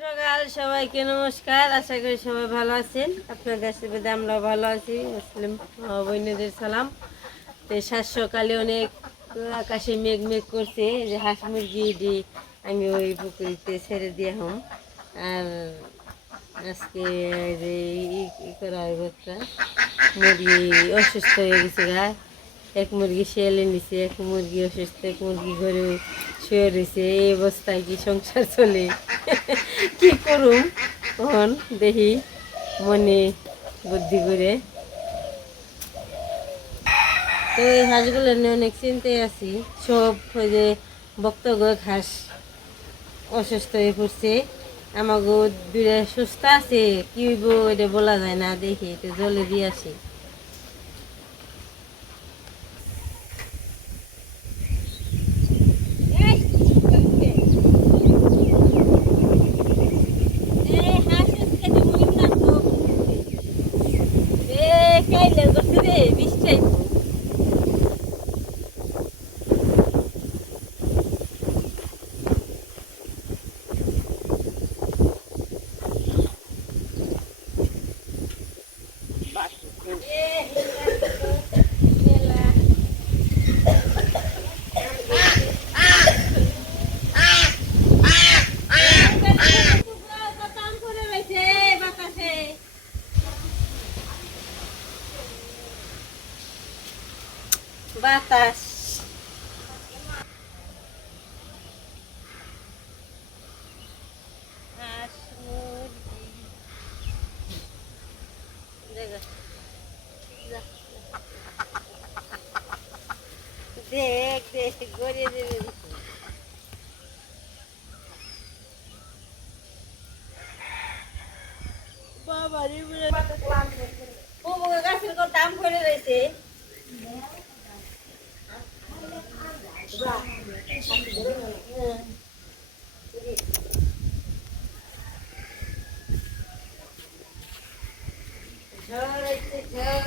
সকাল, সবাইকে নমস্কার। আশা করি সবাই ভালো আছেন। আপনাদের আশীর্বাদে আমরা ভালো আছি। মুসলিম বৈন্যদের সালাম। তো সকালে অনেক আকাশে মেঘ মেঘ করছে। যে হাঁস মুরগি ডি আমি ওই পুকুরিতে ছেড়ে দিয়ে হম আর আজকে যে ই- করা মুরগি অসুস্থ হয়ে গেছে গা। এক মুরগি শিয়ালে নিছে এক মুরগি অসুস্থ, এক মুরগি ঘরে শুয়ে রয়েছে, এই অবস্থায় কি সংসার চলে? কি করুম? তখন দেখি মনে বুদ্ধি করে। তো এই হাঁসগুলো নিয়ে অনেক চিন্তায় আছি। সব ওই যে বক্তব্য হাঁস অসুস্থ হয়ে পড়ছে। আমাকে দুটা সুস্থ আছে, কি এটা বলা যায় না, দেখি একটু জলে দিয়ে আসি। বাতাস হাঁস মুরগি জায়গা যা, যা। দেখ দেখ গড়িয়ে দেবে বাবা রে ও গাছের কত দাম করে রয়েছে ঝড় হচ্ছে ঝড়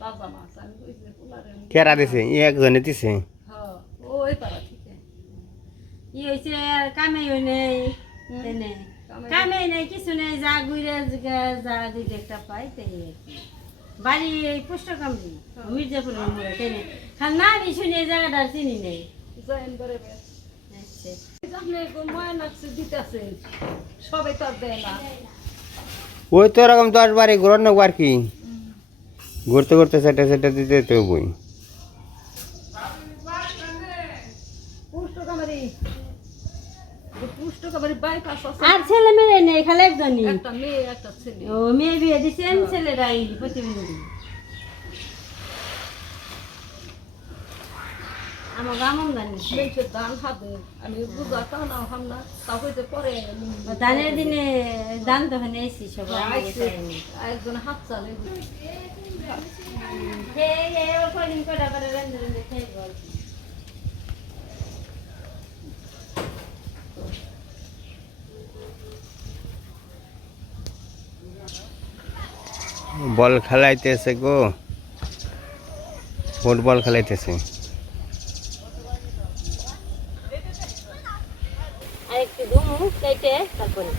তাজা মাছ আমি কইছি পোলারে কেরা দিছে? ই একজনে দিছে? হ্যাঁ ওই পারা থেকে। ই হয়েছে আর কামে হই নেই এনে। কামে- কামে নেই কিছু নেই যা ঘুরে যা- যা দিকে একটা পাই তাই বাড়ি এই পুষ্ট কামড়ি মির্জাপুরের মোড়ে তাই না? খান না আমি শুনি জায়গাটা চিনি নেই। জয়েন করে বেশ আচ্ছা। তো ওই এরকম দশ বারে ঘুরার আর কি। ঘুরতে ঘুরতে সেটা সেটা দিতে তো বই। আর ছেলে মেয়ে নেই খালি একজনই। একটা মেয়ে একটা ছেলে। ও মেয়ে বিয়ে দিচ্ছেন ছেলেরাই প্রতিবন্ধী আমার গামন জানি মেয়েছে হাতে আমি বুঝা তাও না হাম না হইতে পরে ধানের দিনে দান তো হনে এসি সব একজন হাত চালে। বল খেলাইতেছে গো। ফুটবল খেলাইতেছে আরেকটু দুমু কেটে তারপরে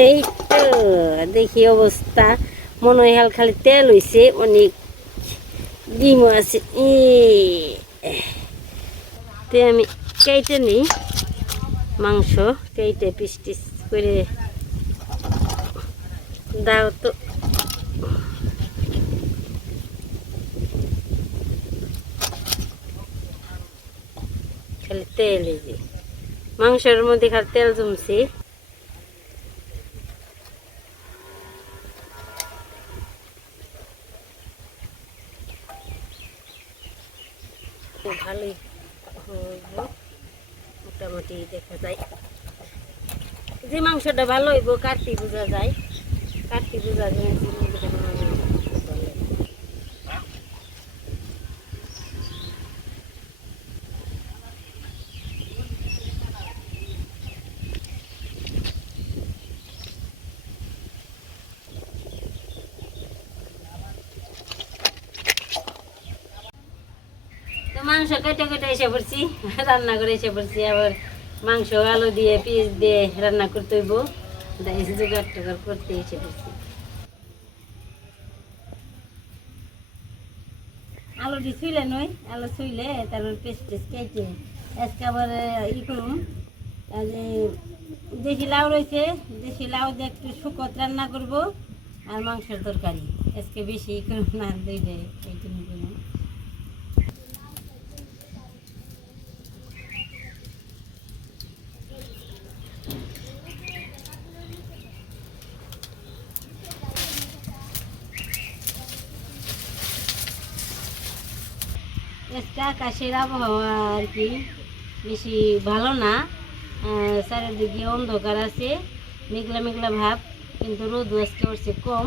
এই তো দেখি অবস্থা। মনে হয় খালি তেল হইছে, অনেক ডিমও আছে। তে আমি কেটে নিই? মাংস কেটে পিস টিস করে দাও তো। খালি তেল এই যে। মাংসের মধ্যে খালি তেল জমছে ভালোই হইব মোটামুটি দেখা যায়। যে মাংসটা ভালো হইব, কাটতে বোঝা যায়। কাটতে বোঝা যায়, যে মুরগিটা মনে হয় ভালো। তো মাংস কেটে কেটে এসে পড়ছি, রান্না করে এসে পড়ছি আবার। মাংস, আলু দিয়ে, পিস দিয়ে রান্না করতে হইব। জোগাড় টোগাড় করতে এসে আলু দিয়ে ছুইলে নই আলু ছুইলে তারপর পেস্ট টেস্ট কেটে আজকে আবার ই আর দেশি লাউ রয়েছে, দেশি লাউ দিয়ে একটু শুকত রান্না করব, আর মাংসের তরকারি। আজকে বেশি ই করুম না, দুইটাই এইটুকু করুম আজকে আকাশের আবহাওয়া আর কি। বেশি ভালো না। চারিদিকে অন্ধকার আছে, মেঘলা মেঘলা ভাব, কিন্তু রোদ আজকে উঠছে কম।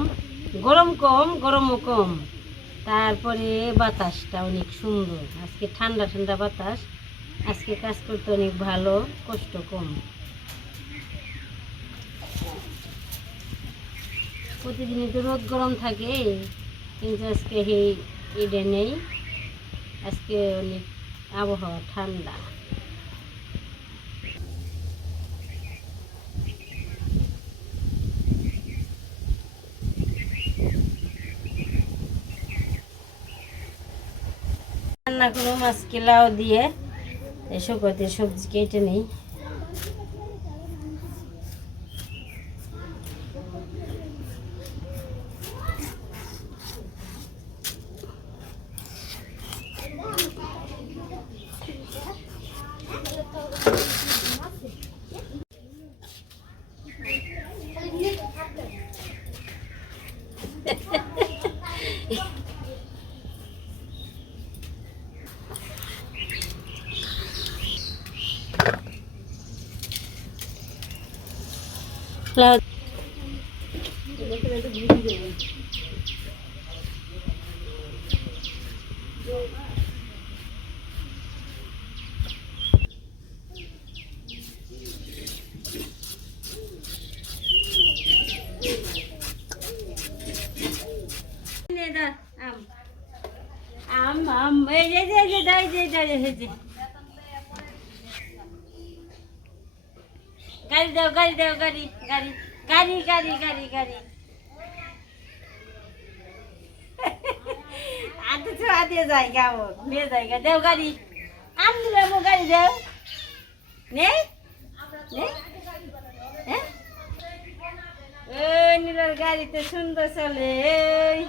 গরম কম, গরমও কম। তারপরে বাতাসটা অনেক সুন্দর। আজকে ঠান্ডা ঠান্ডা বাতাস। আজকে কাজ করতে অনেক ভালো, কষ্ট কম। প্রতিদিনই তো রোদ গরম থাকে, কিন্তু আজকে এই ইডে নেই। আজকে অনেক আবহাওয়া ঠান্ডা। রান্না করুন আজকে লাউ দিয়ে এসব শুকোতে সবজি কেটে নেই। লাউ নে দা, আম। আম আম এই যে যে যে দাই যে দাই যে গাড়ি দাও গাড়ি দাও, গাড়ি গাড়ি গাড়ি গাড়ি গাড়ি গাড়ি। আতে তো আতে যাই গাও নে যাই গা দেও গাড়ি। আম মো গাড়ি দাও। নে নে। হ্যাঁ? গাড়িতে সুন্দর চলে এই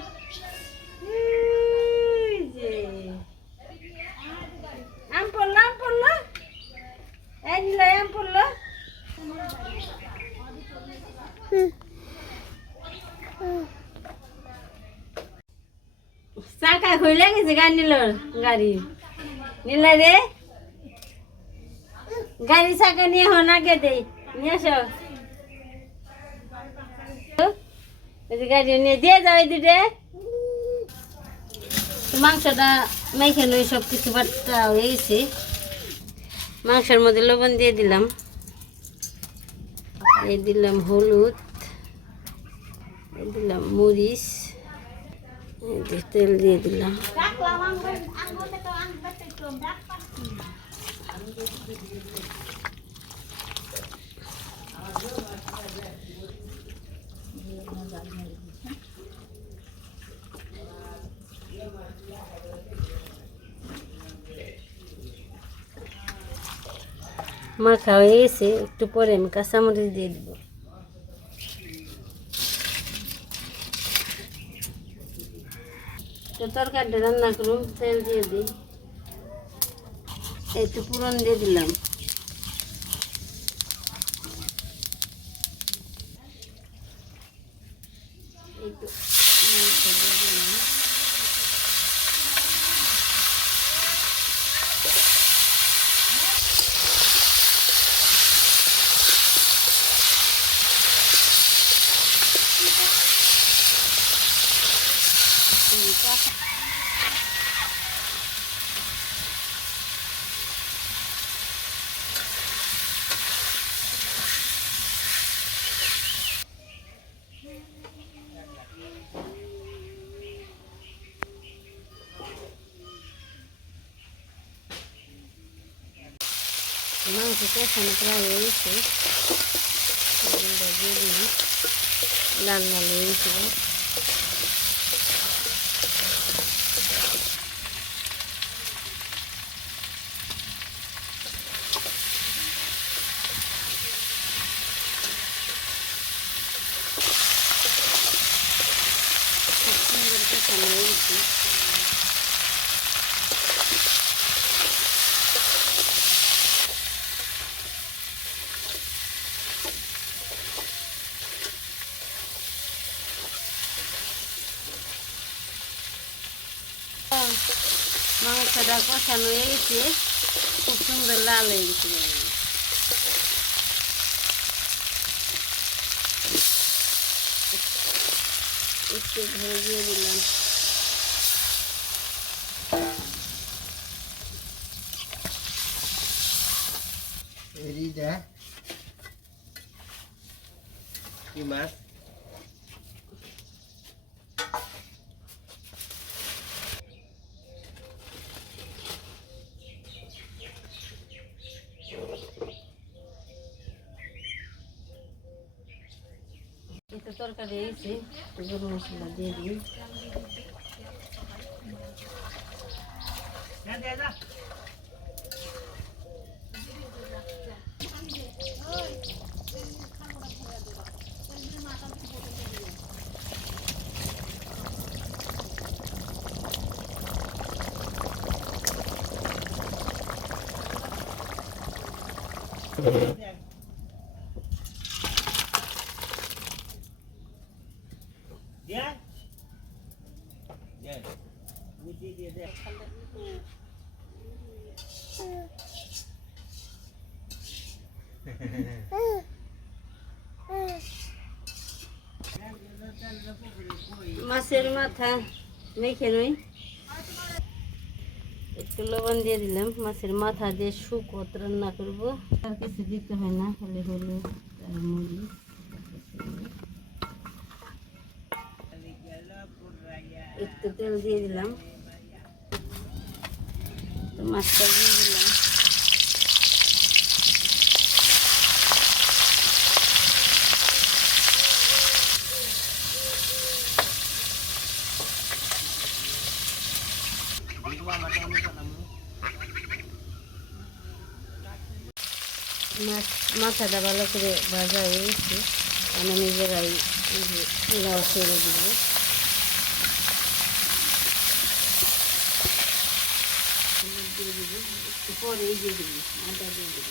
এই যে আম পড়ল আম পড়ল এই নীলা আম পড়ল চাকা খুলে গেছে গাড়ি নিলর গাড়ি? নিলা রে। গাড়ি চাকা নিয়ে হন আগে দে। নিয়ে আসো। গাড়ি নিয়ে দিয়ে এই দুটে মাংসটা মেখে লই সব কিছু বাট্টা হয়ে গেছে মাংসের মধ্যে লবণ দিয়ে দিলাম। এই দিলাম হলুদ। দিলাম মরিচ। তেল দিয়ে দিলাম। মাখা হয়ে গেছে একটু পরে আমি কাঁচামরিচ দিয়ে দিব তো তরকারিটা রান্না করুন তেল দিয়ে দিই। এই তো পুরন দিয়ে দিলাম। মাংস কষানো প্রায় হয়ে গেছে দিবি লাল লাল হয়ে খুব সুন্দর কষানো হয়ে গেছে মাংসটা কষানো হয়ে গেছে খুব সুন্দর লাল হয়ে গেছে। একটু ধরে দিয়ে দিলাম। কি মাছ এটা তরকারি হয়েছে গরম মশলা দিয়ে দিই। মাছের মাথা মেখে নই। একটু লবণ দিয়ে দিলাম। মাছের মাথা দিয়ে শুকত রান্না করব। আর কিছু দিতে হয় না, হলে হলো একটু তেল দিয়ে দিলাম। মাছটা দিয়ে দিলাম। মাছ, মাথাটা ভালো করে ভাজা হয়ে গেছে। আমি নিজেরাই লাউ ছেড়ে দিব। হলুদ দিয়ে দিব, মাথা দিয়ে দিব।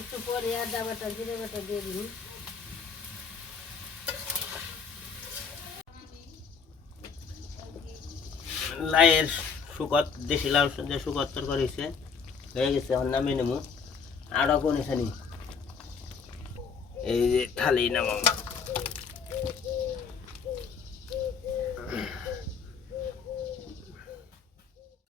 একটু পরে আদা বাটা জিরে বাটা দিয়ে দিন লাইয়ের শুকত দেশি লাউ যে শুকত তরকারি হয়েছে, হয়ে গেছে, আমার নামিয়ে নেব আরও কোন এখানে এই যে থালি নামাম